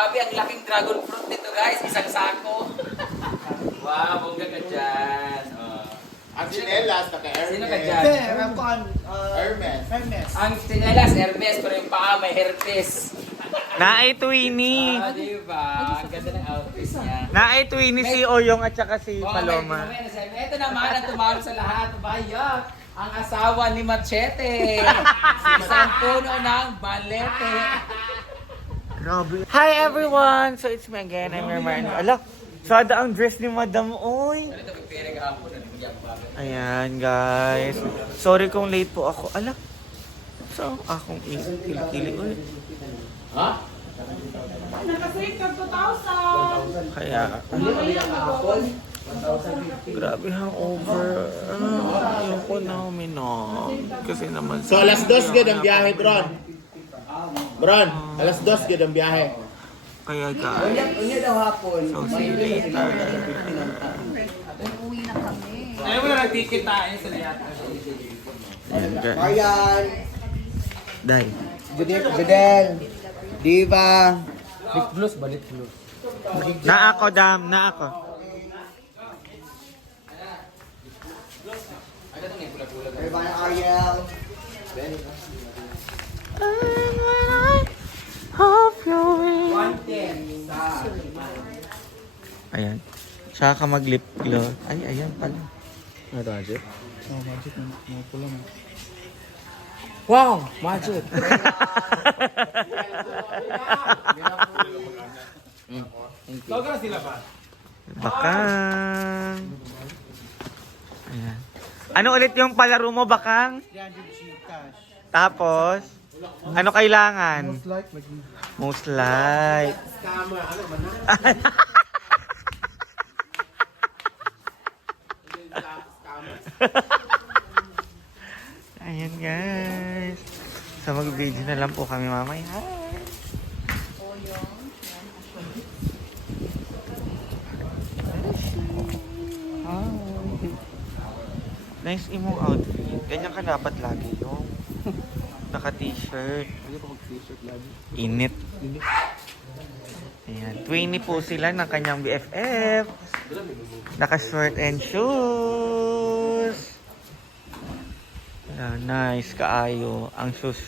Grabe, ang laking dragon fruit nito guys. Isang sako. Wow, bongga ka dyan. Ang chinelas, naka-Hermes. Sino ka dyan? Hermes. Ang sinelas, Hermes, pero yung paa may herpes. Naay Twinnie. Diba? Ang ganda ng outfit niya. Naay Twinnie si Oyong at saka si Oh, Paloma. Ito naman ang tumalo sa lahat. Bayak. Ang asawa ni Machete. Isang puno ng balete. Grabe. Hi everyone! So it's me again, I'm your man. Ala, sada ang dress ni Madam Oy. Ito may pere kahapon. Ayan guys. Sorry kung late po ako. Ala, so akong kilikili ulit. Ha? Nakasave ka 2,000. Kaya, grabe hangover. Ayoko na uminom. Kasi naman So, alas 2 gud ang biyahe, Bron. Bron, alas 2 gud ang biyahe. Kaya guys. So see you later. Uuwi na kami. Ayaw mo na nag-ticket tayo sa liyata. Ayan guys. Marian, Day. Judel, Diva, Balik blues. Na ako, Dam. Na ako. Rebana Ariel, And when I hope you will. Ayan. Tsaka ka mag-lip gloss. Ay, ayan pala. Ano ito, Ajit? Wow! Magic! Bakang. Ayan. Ano ulit yung palaro mo, Bakang? Tapos, ano kailangan? Most like. Ayan guys. So mag-video na lang po kami mamaya. Hi! Nice imong outfit. Ganyan ka dapat lagi yung naka-t-shirt. Init. Ayan. 20 po sila ng kanyang BFF. Naka-short and shoes. Ayan, nice. Kaayo. Ang shoes.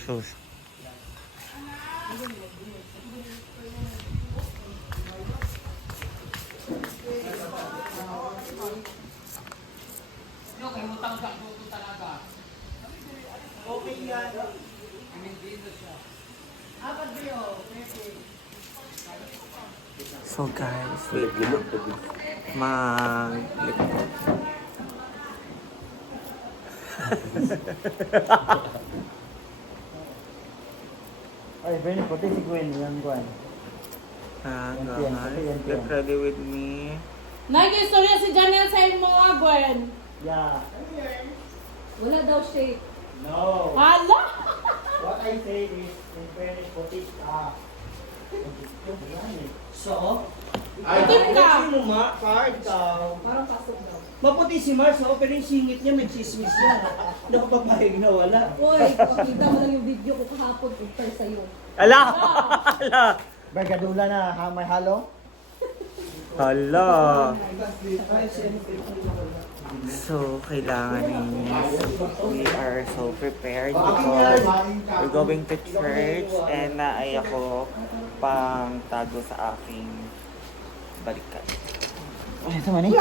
So guys, wait lang. Mag-lip Ay, Benny, puti si Gwen, yan Gwen. guys, get ready with me. Nag-istorya si Janelle sa iyong mga Gwen. Yeah. Wala daw shake. No. Hala! What I say is, in fairness, puti ka. So? Puti ka. Mo ma, card daw. Parang pasok daw. Maputi si Mars, pero yung singit niya may chismis yan. Nakapapahig na wala. Uy, pakita mo lang yung video ko kahapon after sa'yo. Ala! Ala! Bergadula na, may halo? Hala! So, kailangan we are so prepared because we're going to church and naay ako pang tago sa aking balikat. Ay, ito man eh.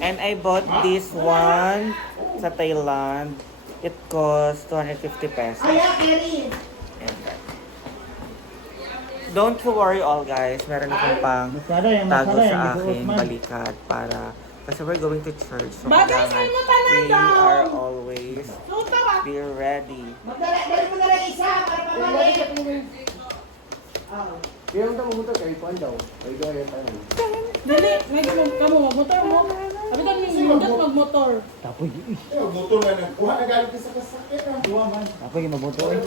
And I bought this one sa Thailand. It cost 250 pesos. And don't worry all guys, meron akong pang tago sa aking balikat para kasi we're going to church. So Bagay kailangan sa'yo mo tanan we daw. are always be ready. Dali mo na lang isa para pabalik. Yung tamugutan kay Juan daw. Ay daw yan tayo. Dali, may kamo magmotor mo. Sabi ka may magmotor. Motor na nagkuha na galit sa kasakit. Duwa man. Ako yung mabuto eh.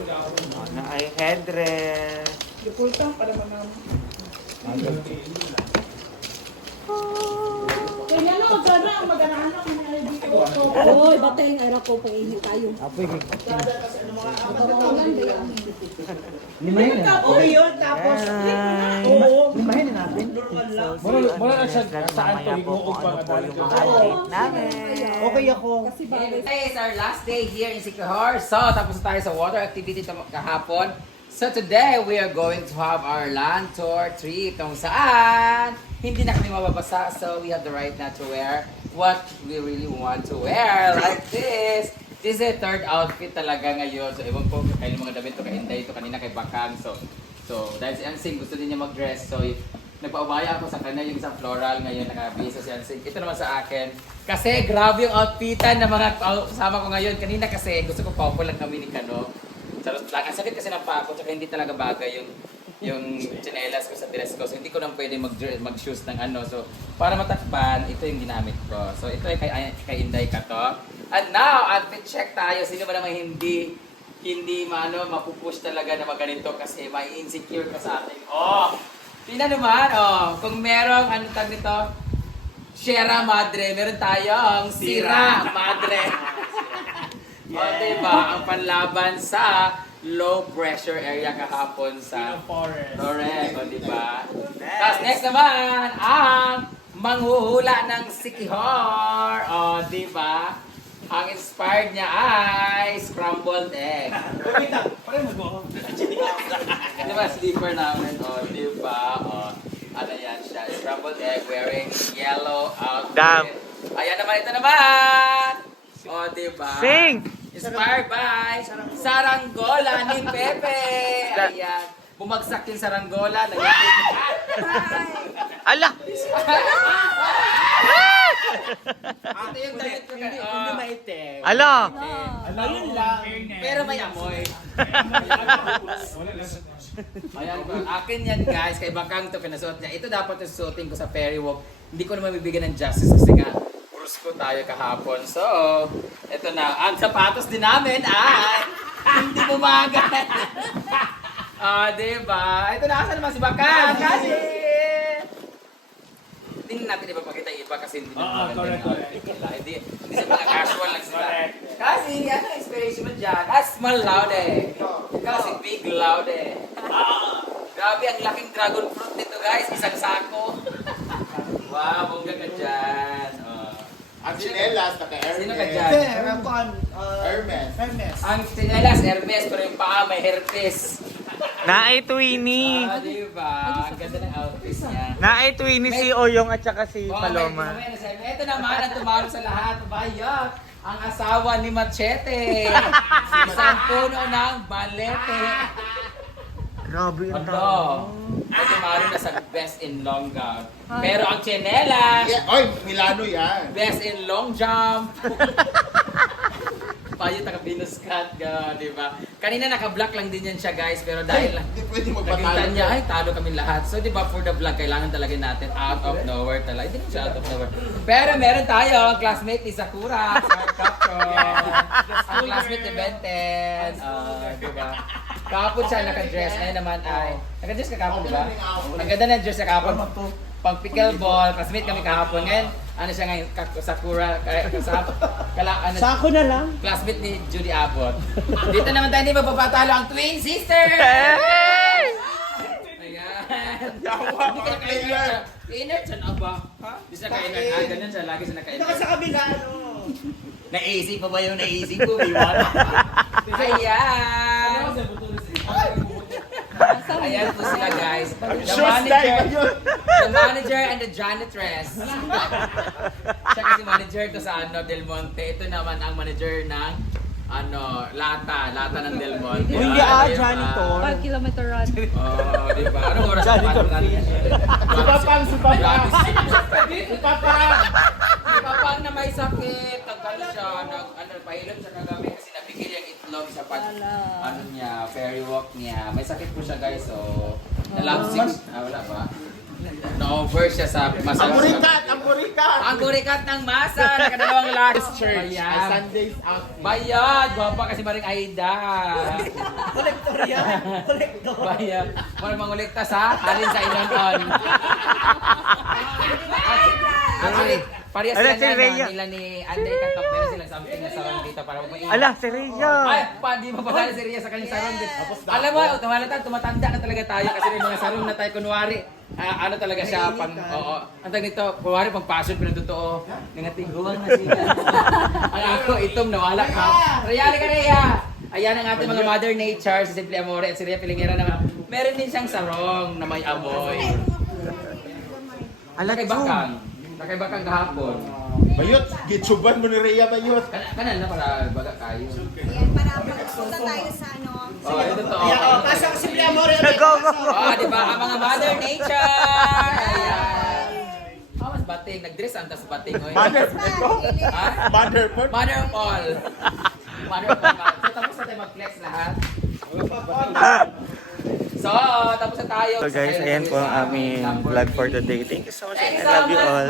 Na ay headdress. Dipultang para manam. Kaya sana ang maganahan ako na dito. Oy, batay nga ko pag init tayo. Okay yun, tapos, oo. Normal lang. Saan to kung ano po yung mga update namin. Okay ako. Today is our last day here in Siquijor. So, tapos tayo sa water activity kahapon. So, today we are going to have our land tour trip kung saan hindi na kami mababasa. So, we have the right na to wear what we really want to wear. Like this. This is a third outfit talaga ngayon. So, ewan ko kayo mga damit to kay Inday to kanina kay Bakang. So dahil si Ansing gusto din niya mag-dress. So, nagpaubaya ako sa kanya yung isang floral ngayon nakabisa si Ansing. Ito naman sa akin. Kasi grabe yung outfitan ng mga kasama ko ngayon. Kanina kasi gusto ko couple lang kami ni Kano. Charot lang. Ang sakit kasi ng pako tsaka hindi talaga bagay yung tsinelas ko sa dress ko. So hindi ko nang pwede mag-shoes ng ano. So para matakpan, ito yung ginamit ko. So ito ay kay Inday ka to. And now, outfit check tayo. Sino ba naman hindi mapupush talaga na maganito kasi may insecure ka sa atin. Oh! Tingnan naman, oh. Kung merong ano tag nito, Sierra Madre, meron tayong Sierra Madre. O, diba? Ang panlaban sa low pressure area kahapon sa Correct, o diba? Tapos next naman, ang manghuhula ng Siquijor. O, diba? Ang inspired niya ay scrambled egg. Diba, sleeper namin, o, diba? O, ano yan siya? Scrambled egg wearing yellow outfit. Damn. Ayan naman, ito naman! O, diba? Sing! Inspired by Saranggola ni Pepe. Ayan. Bumagsak yung Saranggola. Ala! Ito yung damit ko. Hindi maitim. Ala! Ayun lang. Pero may amoy. Ayan ba? Akin yan guys. Kay Bakang to pinasuot niya. Ito dapat yung suotin ko sa Ferry Walk. Hindi ko naman bibigyan ng justice kasi nga ko tayo kahapon. So, ito na. Ang sapatos din namin ay hindi bumagay. Diba? Ito na. Asan naman si Bakang? Kasi! Tingnan natin ipapakita yung iba kasi hindi naman maganda. Hindi sa mga casual lang sila. Kasi, ano inspiration mo dyan? Small Laude. Kasi big Laude. Grabe, ang laking dragon fruit nito guys. Isang sako. Wow, bongga ka dyan. Ang chinelas, naka-Hermes. Sino ka dyan? Hermes. Ang chinelas, Hermes, pero yung paa may herpes. Naay Twinnie. Diba? Ang ganda ng outfit niya. Naay Twinnie si Oyong at saka si Paloma. Ito naman ang tumalo sa lahat. Bayak, ang asawa ni Machete. Isang puno ng balete. Grabe yung Ano? tao. Ito tumalo na sa best in long gown. Pero ang chinelas, Yeah, oy, Milano yan. best in long jump. Payo taga-Venus cut, di ba? Kanina naka-black lang din yan siya guys, pero dahil Hindi pwede nakita magpatalo. niya, ay talo kami lahat. So di ba for the vlog, kailangan talaga natin out of nowhere talaga. Hindi naman siya out of nowhere. Pero meron tayo, ang classmate ni Sakura, Smart Caption. Ang classmate ni Benten. Di ba? Kahapon siya naka-dress. Ngayon naman ay, naka-dress ka kahapon, di ba? Ang ganda ng dress niya kahapon. Pang pickleball, classmate kami kahapon. Ngayon, ano siya ngayon, Sakura, Sako na lang. classmate ni Judy Abbott. Dito naman tayo hindi mapapatalo ang twin sister! Ayan. Hindi ka naka-inert. Inert siya na ba? Ha? Hindi siya naka-inert. Ganyan siya. Lagi siya Ito ka naka-inert. sa kabila, ano? Naisip pa ba yung naisip ko? Iwan. Ayan. Ayan po sila guys. The manager and the janitress. Siya kasi manager to sa Del Monte. Ito naman ang manager ng Lata ng Del Monte. Hindi janitor. 5 kilometer run. Oh, di ba? Anong oras ang paano natin? Si Papang na may sakit. Tagal siya. Pahilom siya kagabi kasi nabigil yung itlog sa ferry walk niya. May sakit po siya guys. So, na-love-sick. Wala ba? Na-over siya sa masa. Ang burikat ng masa. Nakadalawang last church. Sundays out. Bayad! Gwapa kasi maring Aida. Kolektor yan. Kolektor. Bayad. Para mangulekta sa halin sa Inonon. Parehas Ala, sila si na, Rhea. nila ni Anday Katok. Meron silang something na sarong dito para huwag maingay. Ala, si Rhea! Ay, di mo pa si Rhea sa kanyang sarong din. Alam mo, tumatanda na talaga tayo kasi may mga sarong na tayo. Kunwari, ano talaga siya, oo. Ang tag nito, kunwari pang passion, pero totoo. Nangatiguan na siya. Ang ako, itom, nawala ka. Rhea, ka Rhea! Ayan ang ating mga Mother Nature, si Simple Amore at si Rhea Pilingera naman. Meron din siyang sarong na may amoy. Ala, Nakaibakang. Nakaibakang kahapon. Bayot, gitsuban mo ni Rhea Bayot. Kanan na para baga kayo. Ayan, para magpunta tayo sa ano. Oh, ito to. Pasok si Pia More. Go, go, go! Oh, di ba? Ang mga Mother Nature! Ayan. Oh, mas bating. Nag-dress ang tas bating. Oy. Mother, Ha? mother po. Mother of all. Mother of all. So, tapos na tayo mag-flex lahat. So, tapos na tayo. So guys, ayan po ang aming vlog for today. Thank you so much and I love you all.